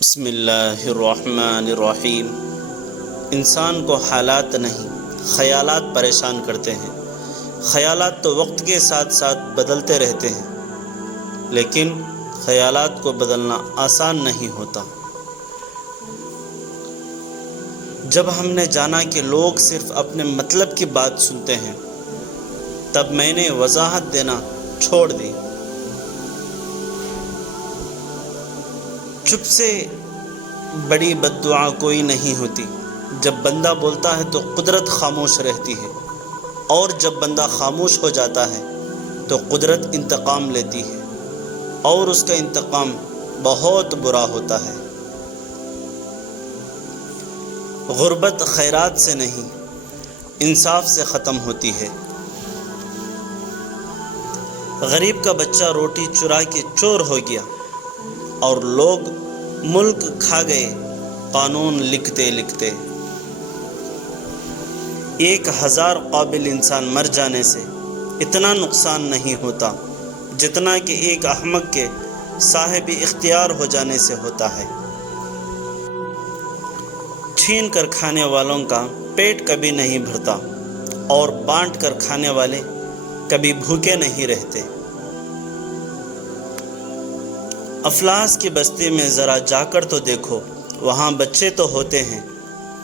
بسم اللہ الرحمن الرحیم۔ انسان کو حالات نہیں خیالات پریشان کرتے ہیں۔ خیالات تو وقت کے ساتھ ساتھ بدلتے رہتے ہیں، لیکن خیالات کو بدلنا آسان نہیں ہوتا۔ جب ہم نے جانا کہ لوگ صرف اپنے مطلب کی بات سنتے ہیں، تب میں نے وضاحت دینا چھوڑ دی۔ چپ سے بڑی بد دعا کوئی نہیں ہوتی۔ جب بندہ بولتا ہے تو قدرت خاموش رہتی ہے، اور جب بندہ خاموش ہو جاتا ہے تو قدرت انتقام لیتی ہے، اور اس کا انتقام بہت برا ہوتا ہے۔ غربت خیرات سے نہیں، انصاف سے ختم ہوتی ہے۔ غریب کا بچہ روٹی چرا کے چور ہو گیا، اور لوگ ملک کھا گئے قانون لکھتے لکھتے۔ 1000 قابل انسان مر جانے سے اتنا نقصان نہیں ہوتا جتنا کہ ایک احمق کے صاحب اختیار ہو جانے سے ہوتا ہے۔ چھین کر کھانے والوں کا پیٹ کبھی نہیں بھرتا، اور بانٹ کر کھانے والے کبھی بھوکے نہیں رہتے۔ افلاس کی بستی میں ذرا جا کر تو دیکھو، وہاں بچے تو ہوتے ہیں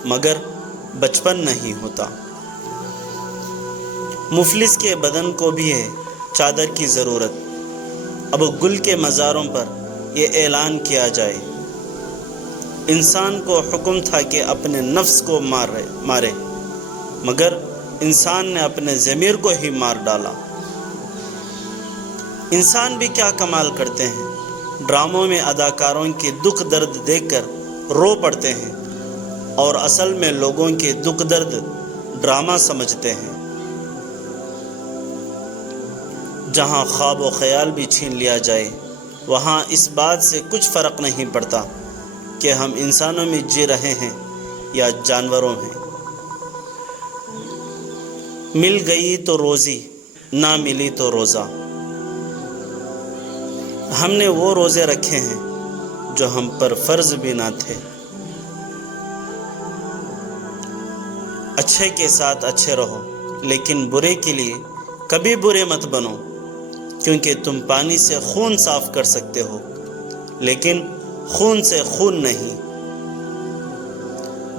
مگر بچپن نہیں ہوتا۔ مفلس کے بدن کو بھی ہے چادر کی ضرورت۔ اب گل کے مزاروں پر یہ اعلان کیا جائے، انسان کو حکم تھا کہ اپنے نفس کو مارے، مگر انسان نے اپنے ضمیر کو ہی مار ڈالا۔ انسان بھی کیا کمال کرتے ہیں، ڈراموں میں اداکاروں کے دکھ درد دیکھ کر رو پڑتے ہیں، اور اصل میں لوگوں کے دکھ درد ڈرامہ سمجھتے ہیں۔ جہاں خواب و خیال بھی چھین لیا جائے، وہاں اس بات سے کچھ فرق نہیں پڑتا کہ ہم انسانوں میں جی رہے ہیں یا جانوروں میں۔ مل گئی تو روزی، نہ ملی تو روزہ۔ ہم نے وہ روزے رکھے ہیں جو ہم پر فرض بھی نہ تھے۔ اچھے کے ساتھ اچھے رہو، لیکن برے کے لیے کبھی برے مت بنو، کیونکہ تم پانی سے خون صاف کر سکتے ہو، لیکن خون سے خون نہیں۔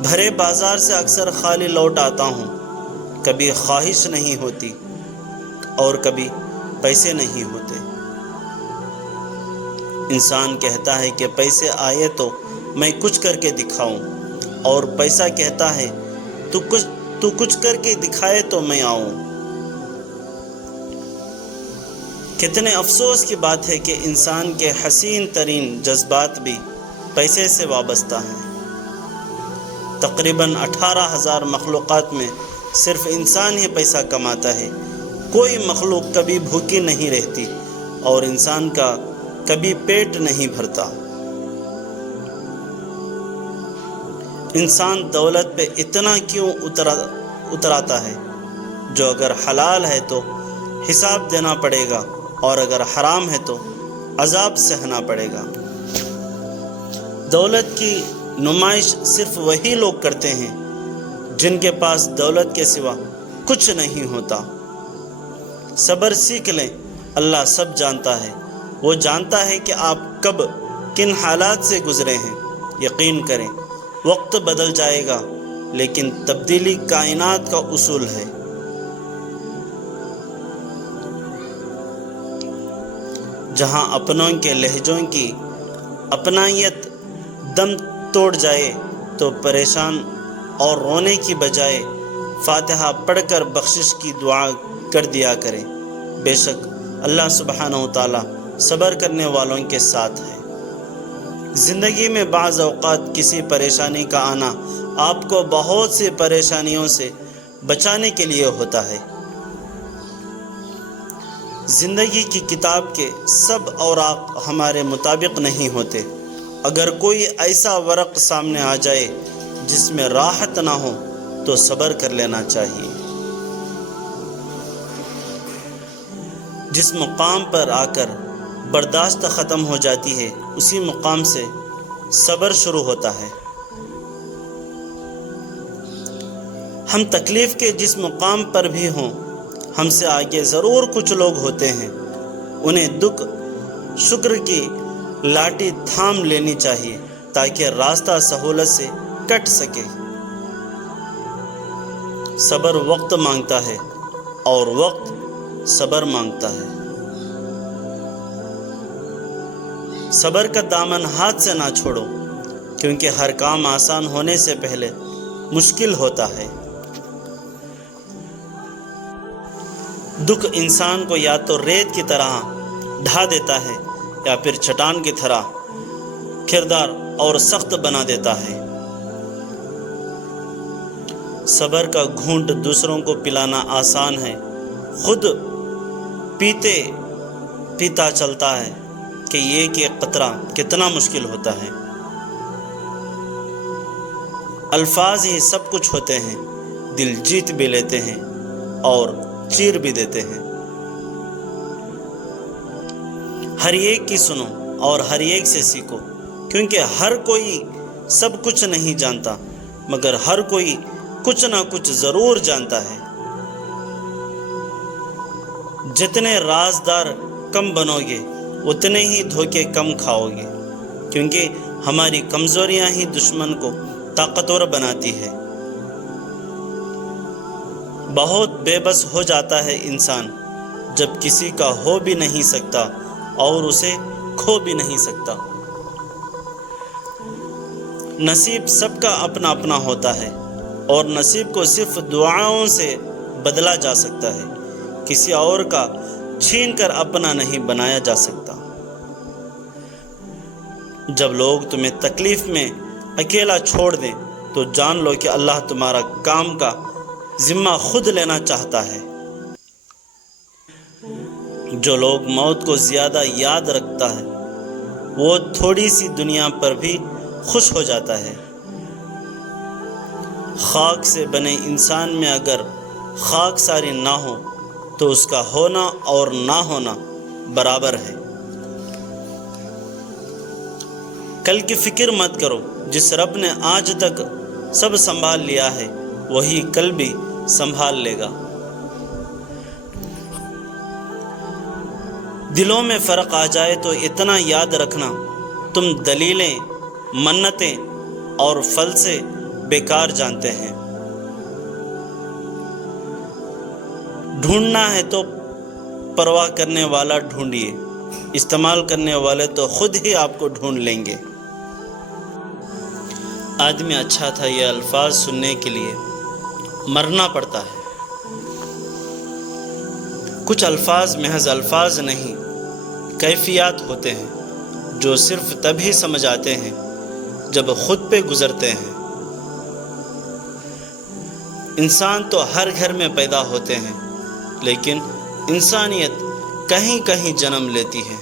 بھرے بازار سے اکثر خالی لوٹ آتا ہوں، کبھی خواہش نہیں ہوتی اور کبھی پیسے نہیں ہوتے۔ انسان کہتا ہے کہ پیسے آئے تو میں کچھ کر کے دکھاؤں، اور پیسہ کہتا ہے تو کچھ کر کے دکھائے تو میں آؤں۔ کتنے افسوس کی بات ہے کہ انسان کے حسین ترین جذبات بھی پیسے سے وابستہ ہیں۔ تقریباً 18,000 مخلوقات میں صرف انسان ہی پیسہ کماتا ہے۔ کوئی مخلوق کبھی بھوکی نہیں رہتی، اور انسان کا کبھی پیٹ نہیں بھرتا۔ انسان دولت پہ اتنا کیوں اتراتا ہے، جو اگر حلال ہے تو حساب دینا پڑے گا، اور اگر حرام ہے تو عذاب سہنا پڑے گا۔ دولت کی نمائش صرف وہی لوگ کرتے ہیں جن کے پاس دولت کے سوا کچھ نہیں ہوتا۔ صبر سیکھ لیں، اللہ سب جانتا ہے۔ وہ جانتا ہے کہ آپ کب کن حالات سے گزرے ہیں۔ یقین کریں، وقت بدل جائے گا، لیکن تبدیلی کائنات کا اصول ہے۔ جہاں اپنوں کے لہجوں کی اپنائیت دم توڑ جائے تو پریشان اور رونے کی بجائے فاتحہ پڑھ کر بخشش کی دعا کر دیا کریں۔ بے شک اللہ سبحانہ و تعالی صبر کرنے والوں کے ساتھ ہے۔ زندگی میں بعض اوقات کسی پریشانی کا آنا آپ کو بہت سی پریشانیوں سے بچانے کے لیے ہوتا ہے۔ زندگی کی کتاب کے سب اوراق ہمارے مطابق نہیں ہوتے۔ اگر کوئی ایسا ورق سامنے آ جائے جس میں راحت نہ ہو تو صبر کر لینا چاہیے۔ جس مقام پر آ کر برداشت ختم ہو جاتی ہے، اسی مقام سے صبر شروع ہوتا ہے۔ ہم تکلیف کے جس مقام پر بھی ہوں، ہم سے آگے ضرور کچھ لوگ ہوتے ہیں، انہیں دکھ شکر کی لاٹھی تھام لینی چاہیے تاکہ راستہ سہولت سے کٹ سکے۔ صبر وقت مانگتا ہے اور وقت صبر مانگتا ہے۔ صبر کا دامن ہاتھ سے نہ چھوڑو، کیونکہ ہر کام آسان ہونے سے پہلے مشکل ہوتا ہے۔ دکھ انسان کو یا تو ریت کی طرح ڈھا دیتا ہے یا پھر چٹان کی طرح کردار اور سخت بنا دیتا ہے۔ صبر کا گھونٹ دوسروں کو پلانا آسان ہے، خود پیتا چلتا ہے کہ ایک ایک قطرہ کتنا مشکل ہوتا ہے۔ الفاظ ہی سب کچھ ہوتے ہیں، دل جیت بھی لیتے ہیں اور چیر بھی دیتے ہیں۔ ہر ایک کی سنو اور ہر ایک سے سیکھو، کیونکہ ہر کوئی سب کچھ نہیں جانتا، مگر ہر کوئی کچھ نہ کچھ ضرور جانتا ہے۔ جتنے رازدار کم بنو گے اتنے ہی دھوکے کم کھاؤ گے، کیونکہ ہماری کمزوریاں ہی دشمن کو طاقتور بناتی ہے۔ بہت بے بس ہو جاتا ہے انسان جب کسی کا ہو بھی نہیں سکتا اور اسے کھو بھی نہیں سکتا۔ نصیب سب کا اپنا اپنا ہوتا ہے اور نصیب کو صرف دعاؤں سے بدلا جا سکتا ہے، کسی اور کا چھین کر اپنا نہیں بنایا جا سکتا۔ جب لوگ تمہیں تکلیف میں اکیلا چھوڑ دیں تو جان لو کہ اللہ تمہارا کام کا ذمہ خود لینا چاہتا ہے۔ جو لوگ موت کو زیادہ یاد رکھتا ہے وہ تھوڑی سی دنیا پر بھی خوش ہو جاتا ہے۔ خاک سے بنے انسان میں اگر خاک ساری نہ ہو تو اس کا ہونا اور نہ ہونا برابر ہے۔ کل کی فکر مت کرو، جس رب نے آج تک سب سنبھال لیا ہے وہی کل بھی سنبھال لے گا۔ دلوں میں فرق آ جائے تو اتنا یاد رکھنا، تم دلیلیں، منتیں اور پھل سے بیکار جانتے ہیں۔ ڈھونڈنا ہے تو پرواہ کرنے والا ڈھونڈیے، استعمال کرنے والے تو خود ہی آپ کو ڈھونڈ لیں گے۔ آدمی اچھا تھا یہ الفاظ سننے کے لیے مرنا پڑتا ہے۔ کچھ الفاظ محض الفاظ نہیں، کیفیات ہوتے ہیں جو صرف تبھی سمجھ آتے ہیں جب خود پہ گزرتے ہیں۔ انسان تو ہر گھر میں پیدا ہوتے ہیں، لیکن انسانیت کہیں کہیں جنم لیتی ہے۔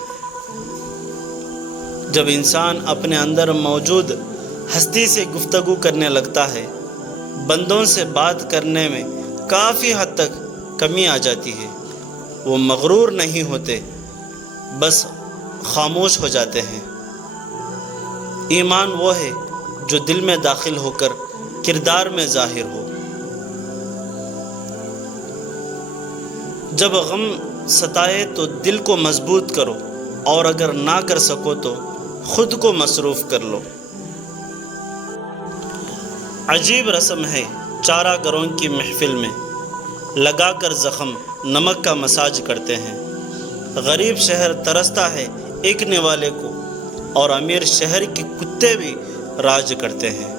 جب انسان اپنے اندر موجود ہستی سے گفتگو کرنے لگتا ہے، بندوں سے بات کرنے میں کافی حد تک کمی آ جاتی ہے۔ وہ مغرور نہیں ہوتے، بس خاموش ہو جاتے ہیں۔ ایمان وہ ہے جو دل میں داخل ہو کر کردار میں ظاہر ہو۔ جب غم ستائے تو دل کو مضبوط کرو، اور اگر نہ کر سکو تو خود کو مصروف کر لو۔ عجیب رسم ہے چارہ گروں کی محفل میں، لگا کر زخم نمک کا مساج کرتے ہیں۔ غریب شہر ترستا ہے ایک نوالے کو، اور امیر شہر کے کتے بھی راج کرتے ہیں۔